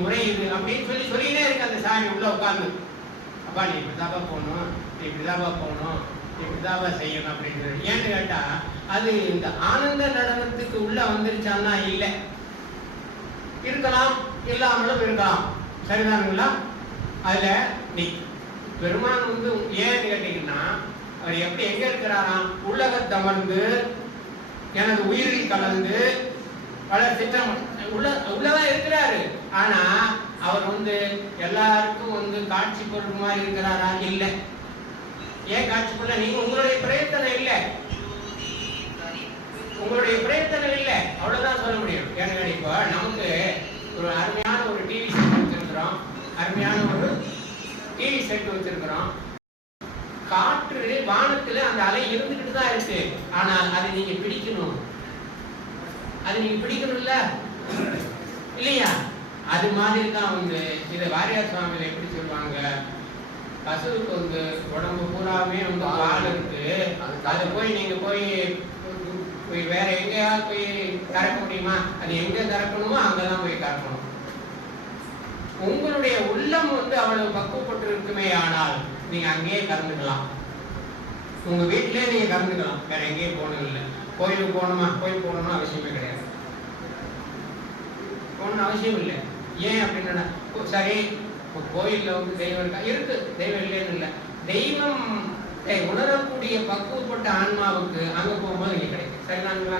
முறை இது அப்படின்னு சொல்லினே இருக்கு அந்த சாமி உள்ள உட்கார்ந்து. அப்பா நீ இப்படிதாப்பா போகணும், நீ இப்படிதாப்பா போகணும், நீ இப்படிதாப்பா செய்யணும் அப்படின்னு. ஏன்னு கேட்டா அது இந்த ஆனந்த நடனத்துக்கு உள்ள வந்துருச்சான்னா இல்லை, இருக்கலாம் இல்லாமலும் இருக்கலாம். சரிதானுங்களா? அதுல நீ பெருமான் ஏன்னு கேட்டீங்கன்னா அவர் எப்படி எங்க இருக்கிறாராம்? உள்ளகத்தமர்ந்து எனது உயிரில் கலந்து பல திட்டம் உள்ளதான் இருக்கிறாரு. ஆனா அவர் எல்லாருக்கும் காட்சி பொருள் மாதிரி இருக்கிறாரா? இல்லை. ஏன் காட்சி பொருள்? நீங்க உங்களுடைய பிரயத்தனம் இல்லை, உங்களுடைய பிரயத்தனம் இல்லை, அவ்வளவுதான் சொல்ல முடியும். ஏன்னா இப்போ நமக்கு ஒரு அருமையான ஒரு டிவி செட் வச்சிருக்கிறோம், அருமையான ஒரு டிவி செட் வச்சிருக்கிறோம். காற்று வானத்துல அந்த அலை இருந்துகிட்டு தான் இருக்கு. ஆனால் அதை நீங்க பிடிக்கணும், அது நீங்க பிடிக்கணும்ல, இல்லையா? அது மாதிரி தான் இதை வாரியார் சுவாமியில எப்படி சொல்லுவாங்க, பசுவுக்கு உடம்பு பூராவே பால் இருக்கு, அதை போய் நீங்க போய் வேற எங்கேயாவது போய் கறக்க முடியுமா? அது எங்க கறக்கணுமோ அங்கதான் போய் கறக்கணும். உங்களுடைய உள்ளம் அவ்வளவு பக்குவப்பட்டு இருக்குமே ஆனால் நீங்க அங்கேயே கறந்துக்கலாம், உங்க வீட்டிலேயே நீங்க கறந்துக்கலாம், வேற எங்கேயும் போகணும் இல்லை. கோயிலுக்கு போகணுமா? கோயில் போகணும்னு அவசியமே கிடையாது, போகணும்னு அவசியம் இல்லை. ஏன் அப்படின்னா சரி கோயில்ல தெய்வம் இருக்கா? இருக்கு, தெய்வம் இல்லைன்னு இல்லை. தெய்வம் உணரக்கூடிய பக்குவப்பட்ட ஆன்மாவுக்கு அங்க போகும்போது இங்க கிடைக்கும். சரிதானுங்களா?